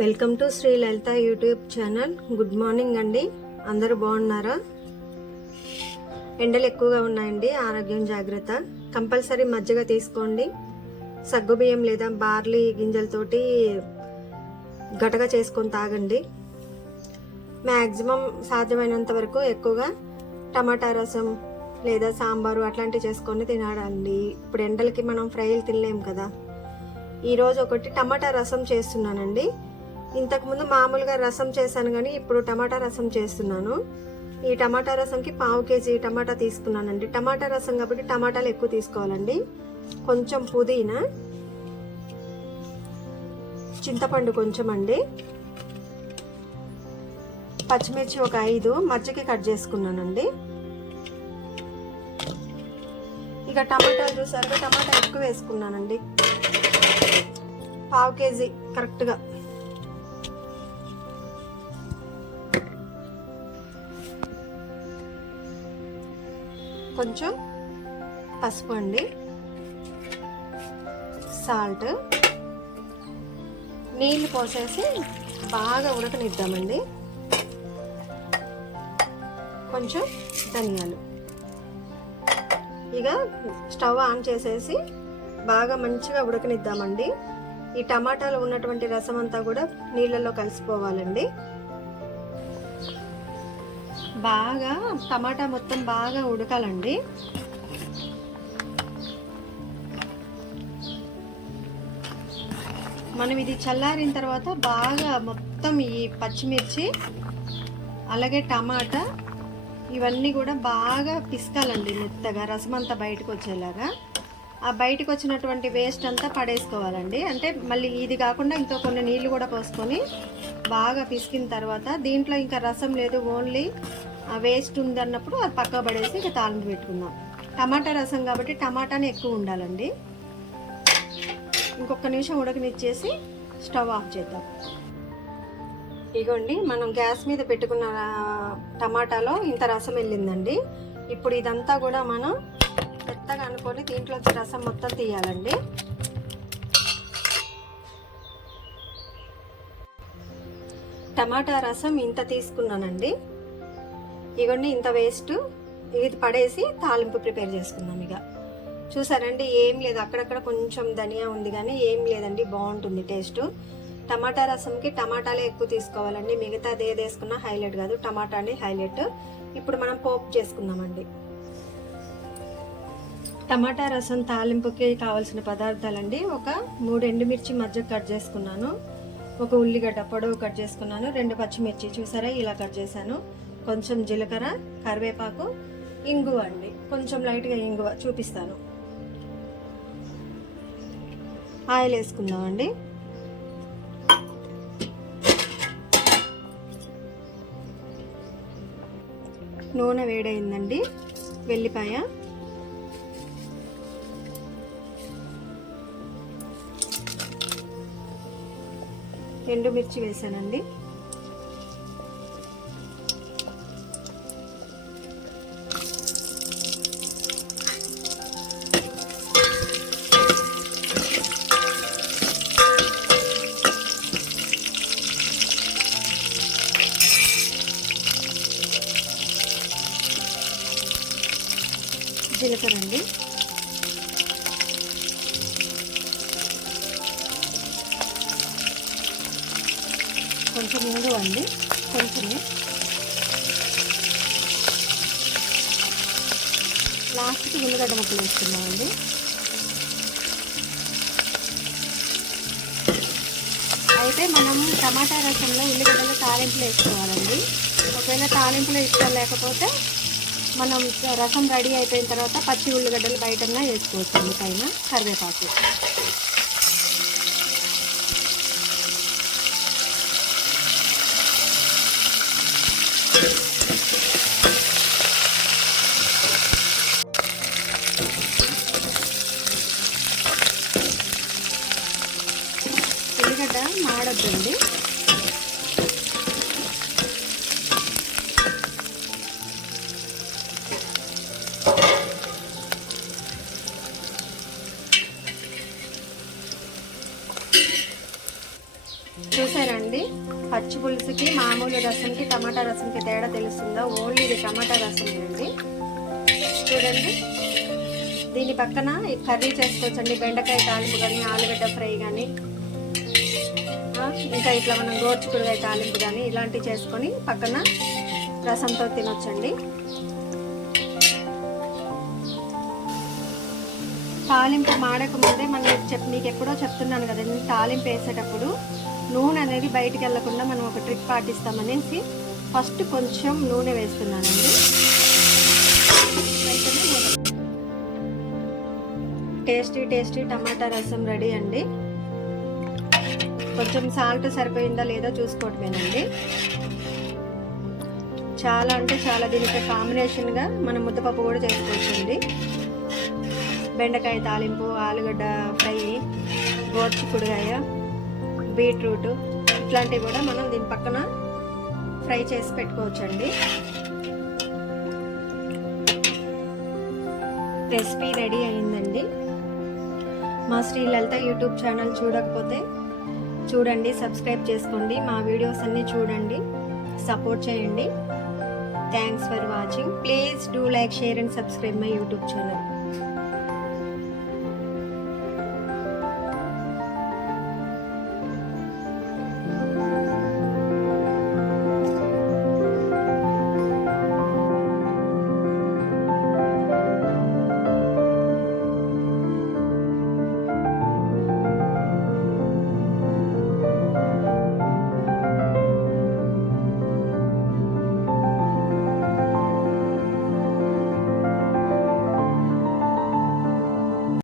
Welcome to Shri Lalitha YouTube channel. Good morning అండి. అందరూ బాగున్నారా? ఎండలు ఎక్కువగా ఉన్నాయండి, ఆరోగ్యం జాగ్రత్త. కంపల్సరీ మజ్జిగ తీసుకోండి. సగ్గుబియ్యం లేదా బార్లీ గింజలతోటి గటగా చేసుకొని తాగండి. మ్యాక్సిమం సాధ్యమైనంత వరకు ఎక్కువగా టమాటా రసం లేదా సాంబారు అట్లాంటివి చేసుకొని తినాలండి. ఇప్పుడు ఎండలకి మనం ఫ్రైలు తినలేము కదా. ఈరోజు ఒకటి టమాటా రసం చేస్తున్నానండి. ఇంతకుముందు మామూలుగా రసం చేశాను, కానీ ఇప్పుడు టమాటా రసం చేస్తున్నాను. ఈ టమాటా రసంకి 1/2 కేజీ టమాటా తీసుకున్నానండి. టమాటా రసం కాబట్టి టమాటాలు ఎక్కువ తీసుకోవాలండి. కొంచెం పుదీనా, చింతపండు కొంచెం అండి, పచ్చిమిర్చి ఒక 5 మజ్జిగ కట్ చేసుకున్నానండి. ఇక టమాటాలు చూసారుగా, టమాటా ఎక్కువ వేసుకున్నానండి. 1/2 కేజీ కరెక్ట్గా. కొంచెం పసుపు అండి, సాల్ట్, నీళ్ళు పోసేసి బాగా ఉడకనిద్దామండి. కొంచెం ధనియాలు. ఇక స్టవ్ ఆన్ చేసేసి బాగా మంచిగా ఉడకనిద్దామండి. ఈ టమాటాలో ఉన్నటువంటి రసం అంతా కూడా నీళ్ళల్లో కలిసిపోవాలండి. బాగా టమాటా మొత్తం బాగా ఉడకాలండి. మనం ఇది చల్లారిన తర్వాత బాగా మొత్తం ఈ పచ్చిమిర్చి అలాగే టమాటా ఇవన్నీ కూడా బాగా పిసకాలండి మెత్తగా, రసం అంతా బయటకు వచ్చేలాగా. ఆ బయటకు వచ్చినటువంటి వేస్ట్ అంతా పడేసుకోవాలండి. అంటే మళ్ళీ ఇది కాకుండా ఇంకో కొన్ని నీళ్లు కూడా పోసుకొని బాగా పిసికిన తర్వాత దీంట్లో ఇంకా రసం లేదు, ఓన్లీ ఆ వేస్ట్ ఉంది అన్నప్పుడు అది పక్క పడేసి ఇక తాలింపు పెట్టుకుందాం. టమాటా రసం కాబట్టి టమాటానే ఎక్కువ ఉండాలండి. ఇంకొక నిమిషం ఉడకనిచ్చేసి స్టవ్ ఆఫ్ చేద్దాం. ఇగోండి, మనం గ్యాస్ మీద పెట్టుకున్న టమాటాలో ఇంత రసం వెళ్ళిందండి. ఇప్పుడు ఇదంతా కూడా మనం మెత్తగా అనుకొని దీంట్లో రసం మొత్తం తీయాలండి. టమాటా రసం ఇంత తీసుకున్నానండి. ఇవన్నీ ఇంత వేస్ట్ ఇది పడేసి తాలింపు ప్రిపేర్ చేసుకుందాం. ఇక చూసారండి, ఏం లేదు, అక్కడక్కడ కొంచెం ధనియా ఉంది కానీ ఏం లేదండి, బాగుంటుంది టేస్ట్. టమాటా రసంకి టమాటాలే ఎక్కువ తీసుకోవాలండి. మిగతాది ఏది వేసుకున్నా హైలైట్ కాదు, టమాటానే హైలైట్. ఇప్పుడు మనం పోపు చేసుకుందామండి. టమాటా రసం తాలింపుకి కావాల్సిన పదార్థాలండి: ఒక 3 ఎండుమిర్చి మధ్య కట్ చేసుకున్నాను, ఒక ఉల్లిగడ్డ పొడవు కట్ చేసుకున్నాను, 2 పచ్చిమిర్చి చూసారా ఇలా కట్ చేశాను, కొంచెం జీలకర్ర, కరివేపాకు, ఇంగువ అండి, కొంచెం లైట్గా ఇంగువ చూపిస్తాను. ఆయిల్ వేసుకుందామండి. నూనె వేడైందండి. వెల్లిపాయ, ఎండుమిర్చి వేసానండి. జీలకర్ర అండి, కొంచెం ఇంగువ అండి, కొంచెమే. లాస్ట్కి ఉల్లిగడ్డ ముక్కలు వేసుకున్నామండి. అయితే మనం టమాటా రసంలో ఉల్లిగడ్డలు తాలింపులు వేసుకోవాలండి. ఒకవేళ తాలింపులో ఇష్టం లేకపోతే మనం రసం రెడీ అయిపోయిన తర్వాత పచ్చి ఉల్లిగడ్డలు బయటన్నా వేసుకోవచ్చండి, పైన కరివేపాకు. ఉల్లిగడ్డ మాడొద్దండి. చూసారండి, పచ్చి పులుసుకి మామూలు రసంకి టమాటా రసంకి తేడా తెలుస్తుందా? ఓన్లీ ఇది టమాటా రసం అండి. చూడండి, దీని పక్కన ఈ కర్రీ చేసుకోవచ్చండి. బెండకాయ తాలింపు కానీ, ఆలుగడ్డ ఫ్రై కానీ, ఇంకా ఇట్లా మనం గోర్చుకుడుకాయ తాలింపు కానీ ఇలాంటివి చేసుకొని పక్కన రసంతో తినొచ్చండి. తాలింపు మాడక ముందే మీకు ఎప్పుడో చెప్తున్నాను కదండి, తాలింపు వేసేటప్పుడు నూనె అనేది బయటికి వెళ్ళకుండా మనం ఒక ట్రిక్ పాటిస్తామనేసి ఫస్ట్ కొంచెం నూనె వేస్తున్నానండి. టేస్టీ టమాటా రసం రెడీ అండి. కొంచెం సాల్ట్ సరిపోయిందా లేదో చూసుకోవటమేనండి. చాలా అంటే చాలా దీనికి కాంబినేషన్గా మనం ముద్దపప్పు కూడా చేసుకోవచ్చండి. బెండకాయ తాలింపు, ఆలుగడ్డ ఫ్రై, గోర్చికుడుకాయ, బీట్రూట్ ఇట్లాంటివి కూడా మనం దీని పక్కన ఫ్రై చేసి పెట్టుకోవచ్చండి. రెసిపీ రెడీ అయిందండి. మా శ్రీ లలిత యూట్యూబ్ ఛానల్ చూడకపోతే చూడండి, సబ్స్క్రైబ్ చేసుకోండి, మా వీడియోస్ అన్నీ చూడండి, సపోర్ట్ చేయండి. Thanks for watching. Please do like, share and subscribe my YouTube channel.